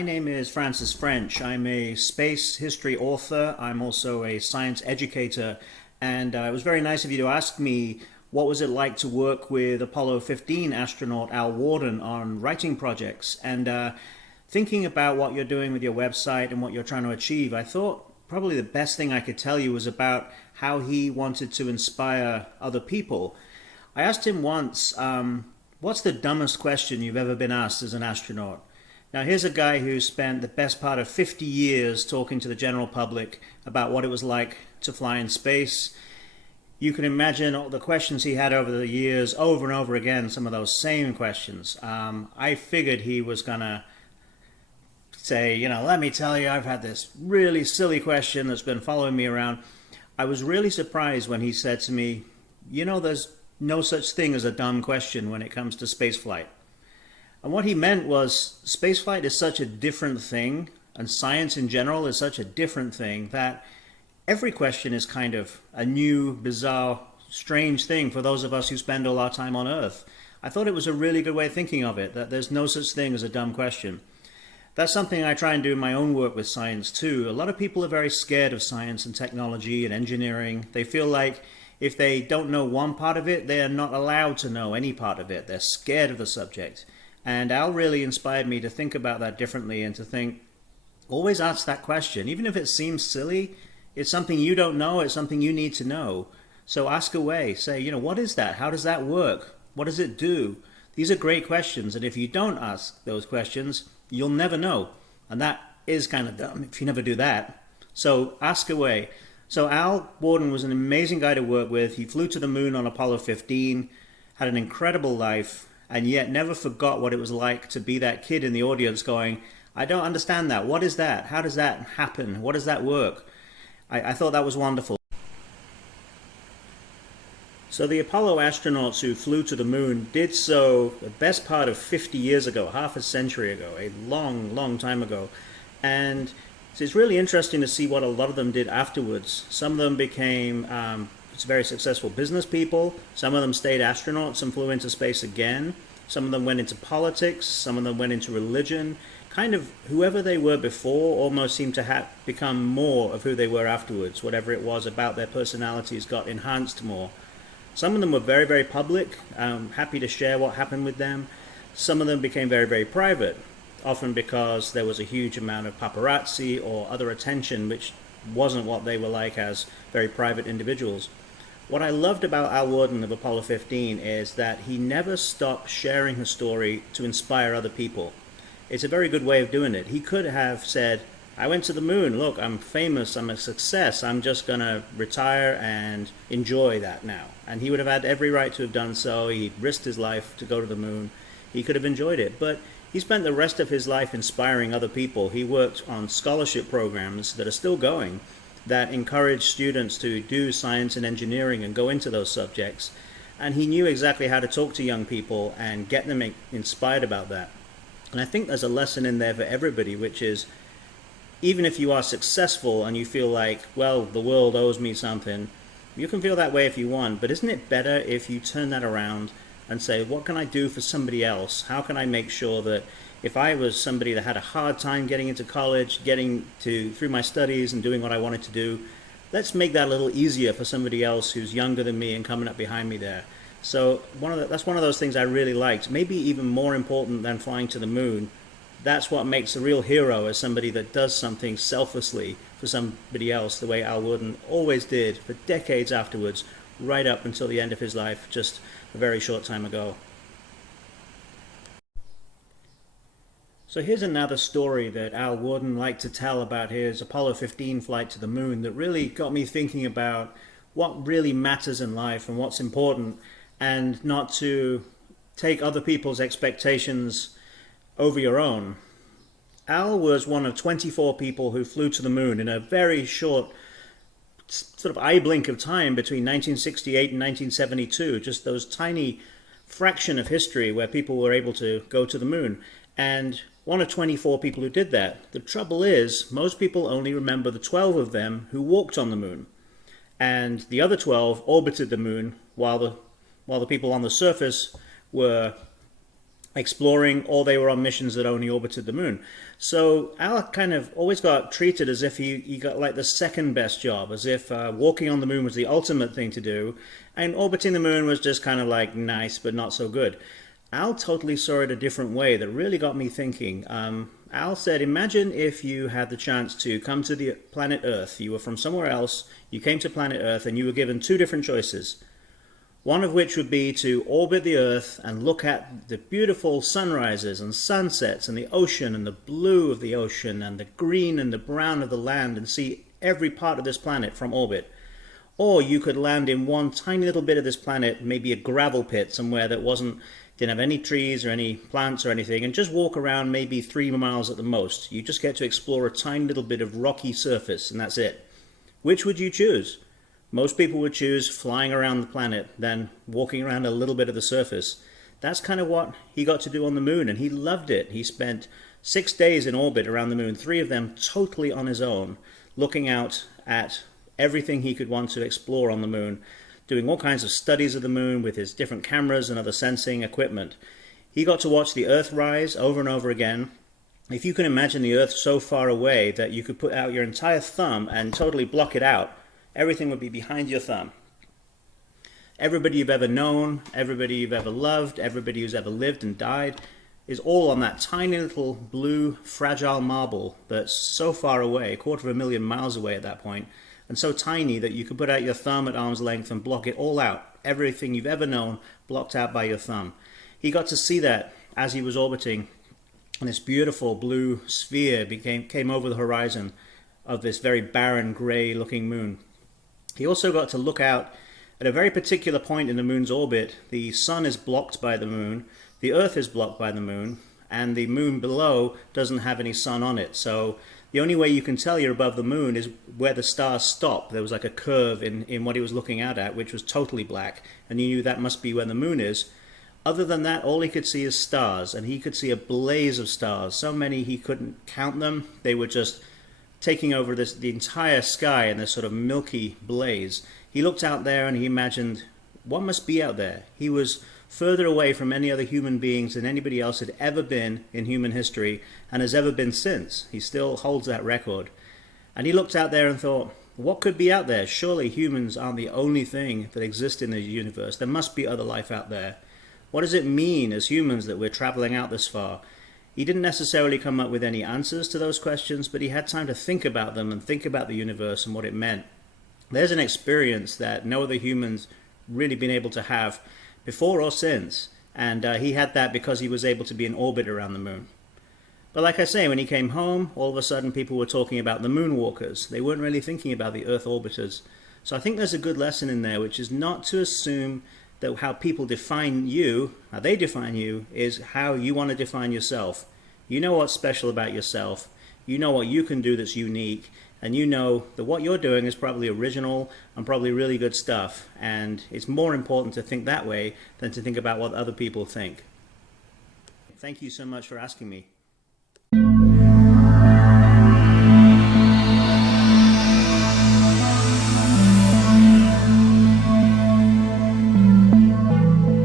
My name is Francis French. I'm a space history author. I'm also a science educator. And it was very nice of you to ask me what was it like to work with Apollo 15 astronaut Al Worden on writing projects. And thinking about what you're doing with your website and what you're trying to achieve, I thought probably the best thing I could tell you was about how he wanted to inspire other people. I asked him once, what's the dumbest question you've ever been asked as an astronaut? Now, here's a guy who spent the best part of 50 years talking to the general public about what it was like to fly in space. You can imagine all the questions he had over the years, over and over again, some of those same questions. I figured he was going to say, let me tell you, I've had this really silly question that's been following me around. I was really surprised when he said to me, there's no such thing as a dumb question when it comes to spaceflight. And what he meant was spaceflight is such a different thing, and science in general is such a different thing, that every question is kind of a new, bizarre, strange thing for those of us who spend all our time on Earth. I thought it was a really good way of thinking of it, that there's no such thing as a dumb question. That's something I try and do in my own work with science too. A lot of people are very scared of science and technology and engineering. They feel like if they don't know one part of it, they are not allowed to know any part of it. They're scared of the subject. And Al really inspired me to think about that differently and to think, always ask that question. Even if it seems silly, it's something you don't know, it's something you need to know. So ask away. Say, what is that? How does that work? What does it do? These are great questions. And if you don't ask those questions, you'll never know. And that is kind of dumb if you never do that. So ask away. So Al Worden was an amazing guy to work with. He flew to the moon on Apollo 15, had an incredible life, and yet never forgot what it was like to be that kid in the audience going, I don't understand that. What is that? How does that happen? What does that work? I thought that was wonderful. So the Apollo astronauts who flew to the moon did so the best part of 50 years ago, half a century ago, a long, long time ago. And so it's really interesting to see what a lot of them did afterwards. Some of them became very successful business people. Some of them stayed astronauts and flew into space again. Some of them went into politics. Some of them went into religion. Kind of whoever they were before almost seemed to become more of who they were afterwards. Whatever it was about their personalities got enhanced more. Some of them were very, very public, happy to share what happened with them. Some of them became very, very private, often because there was a huge amount of paparazzi or other attention, which wasn't what they were like as very private individuals. What I loved about Al Worden of Apollo 15 is that he never stopped sharing his story to inspire other people. It's a very good way of doing it. He could have said, I went to the moon, look, I'm famous, I'm a success, I'm just going to retire and enjoy that now. And he would have had every right to have done so. He risked his life to go to the moon. He could have enjoyed it. But he spent the rest of his life inspiring other people. He worked on scholarship programs that are still going, that encourage students to do science and engineering and go into those subjects. And he knew exactly how to talk to young people and get them inspired about that. And I think there's a lesson in there for everybody, which is even if you are successful and you feel like, well, the world owes me something, you can feel that way if you want. But isn't it better if you turn that around and say, what can I do for somebody else? How can I make sure that if I was somebody that had a hard time getting into college, through my studies and doing what I wanted to do, let's make that a little easier for somebody else who's younger than me and coming up behind me there. So that's one of those things I really liked. Maybe even more important than flying to the moon. That's what makes a real hero, as somebody that does something selflessly for somebody else, the way Al Worden always did for decades afterwards, right up until the end of his life, just a very short time ago. So here's another story that Al Worden liked to tell about his Apollo 15 flight to the moon that really got me thinking about what really matters in life and what's important, and not to take other people's expectations over your own. Al was one of 24 people who flew to the moon in a very short sort of eye blink of time between 1968 and 1972, just those tiny fraction of history where people were able to go to the moon. And one of 24 people who did that. The trouble is, most people only remember the 12 of them who walked on the moon. And the other 12 orbited the moon while the people on the surface were exploring, or they were on missions that only orbited the moon. So Al kind of always got treated as if he got like the second best job, as if walking on the moon was the ultimate thing to do, and orbiting the moon was just kind of like nice but not so good. Al totally saw it a different way that really got me thinking. Al said, imagine if you had the chance to come to the planet Earth. You were from somewhere else, you came to planet Earth, and you were given two different choices. One of which would be to orbit the Earth and look at the beautiful sunrises and sunsets and the ocean and the blue of the ocean and the green and the brown of the land and see every part of this planet from orbit. Or you could land in one tiny little bit of this planet, maybe a gravel pit somewhere that didn't have any trees or any plants or anything, and just walk around maybe 3 miles at the most. You just get to explore a tiny little bit of rocky surface, and that's it. Which would you choose? Most people would choose flying around the planet than walking around a little bit of the surface. That's kind of what he got to do on the moon, and he loved it. He spent 6 days in orbit around the moon, 3 of them totally on his own, looking out at everything he could want to explore on the moon, doing all kinds of studies of the moon with his different cameras and other sensing equipment. He got to watch the Earth rise over and over again. If you can imagine the Earth so far away that you could put out your entire thumb and totally block it out, everything would be behind your thumb. Everybody you've ever known, everybody you've ever loved, everybody who's ever lived and died is all on that tiny little blue fragile marble that's so far away, 250,000 miles away at that point, and so tiny that you could put out your thumb at arm's length and block it all out. Everything you've ever known blocked out by your thumb. He got to see that as he was orbiting, and this beautiful blue sphere came over the horizon of this very barren, grey looking moon. He also got to look out at a very particular point in the moon's orbit. The sun is blocked by the moon, the Earth is blocked by the moon, and the moon below doesn't have any sun on it. So the only way you can tell you're above the moon is where the stars stop. There was like a curve in what he was looking out at, which was totally black, and he knew that must be where the moon is. Other than that, all he could see is stars, and he could see a blaze of stars. So many he couldn't count them. They were just taking over the entire sky in this sort of milky blaze. He looked out there and he imagined what must be out there. He was further away from any other human beings than anybody else had ever been in human history and has ever been since. He still holds that record. And he looked out there and thought, what could be out there? Surely humans aren't the only thing that exists in the universe. There must be other life out there. What does it mean as humans that we're traveling out this far? He didn't necessarily come up with any answers to those questions, but he had time to think about them and think about the universe and what it meant. There's an experience that no other humans really been able to have before or since, and he had that because he was able to be in orbit around the moon. But like I say, when he came home, all of a sudden people were talking about the moonwalkers. They weren't really thinking about the Earth orbiters. So I think there's a good lesson in there, which is not to assume that how people define you, how they define you, is how you want to define yourself. You know what's special about yourself. You know what you can do that's unique. And you know that what you're doing is probably original and probably really good stuff. And it's more important to think that way than to think about what other people think. Thank you so much for asking me.